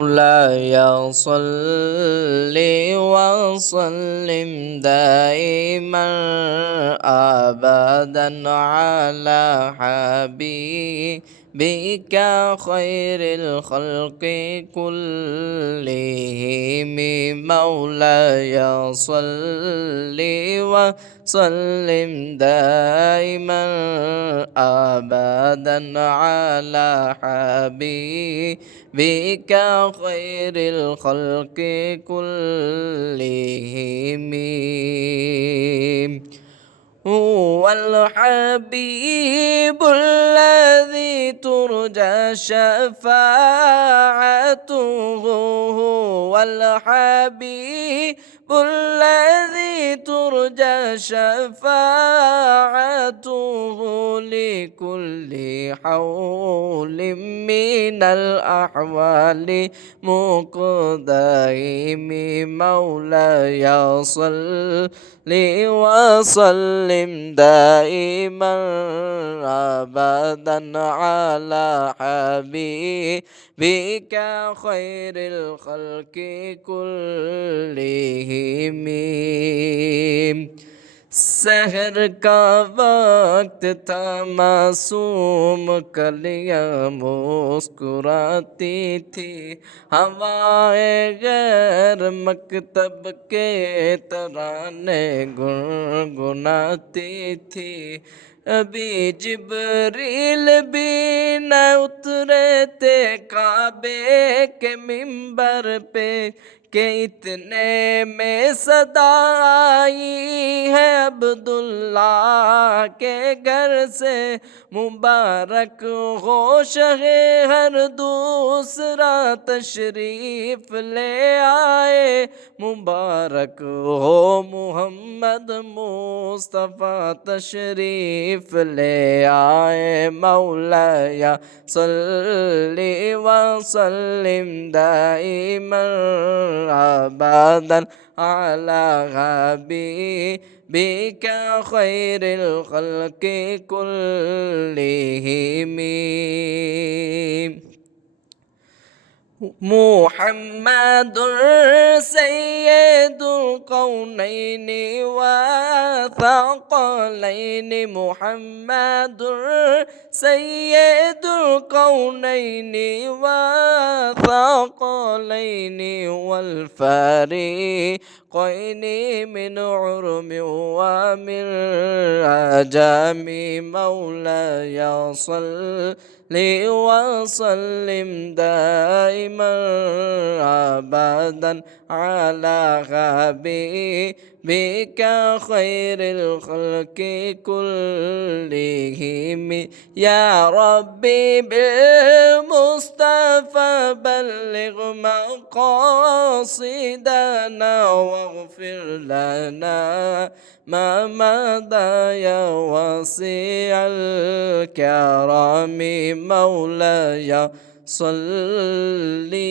مولاي صل وسلم دائما أبدا على حبيبك خير الخلق كلهم. مولاي صل وسلم دائما أبدا على حبيبك خير الخلق كلهم. هو الحبيب الذي ترجى شفاعته، هو الحبيب الذي ترجى شفاعته لكل حول من الأحوال مقدم. مولاي صل وسلم دائما أبدا على حبيبك خير الخلق كلهم. सहर का वक्त था मासूम कलियां मुस्कुराती थी, हवाएं गैर मकतब के तराने गुनगुनाती थी। अभी जिब्रील भी न उतरे थे काबे के मिंबर पे, के इतने में सदा आई है अब्दुल्ला के घर से। मुबारक हो शहे हर दूसरा तशरीफ ले आए, मुबारक हो मुहम्मद मुस्तफ़ा तशरीफ ले आए। मौलाया सल्ली वसल्लिम दाइमन अबदन अला हबीबिक खैरिल खल्क़ि कुल्लिहिम। मुहम्मदुर सय्यदुल कौनैनि व थक़लैनि, मुहम्मदुर सय्यदुल कौनैनि व थक़लैनि वल फ़रीक़ैनि मिन उर्मि व मिन अजमी। मौलाया सल्लि वसल्लिम दाइमन अबदन अला हबीबिक खैरिल खल्क़ि कुल्लिहिम। या रब्बी बिल मुस्तफ़ा बल्लिग़ मक़ासिदना वग़फ़िर लना मा मदा या वसीअल करम। मौलाया सल्लि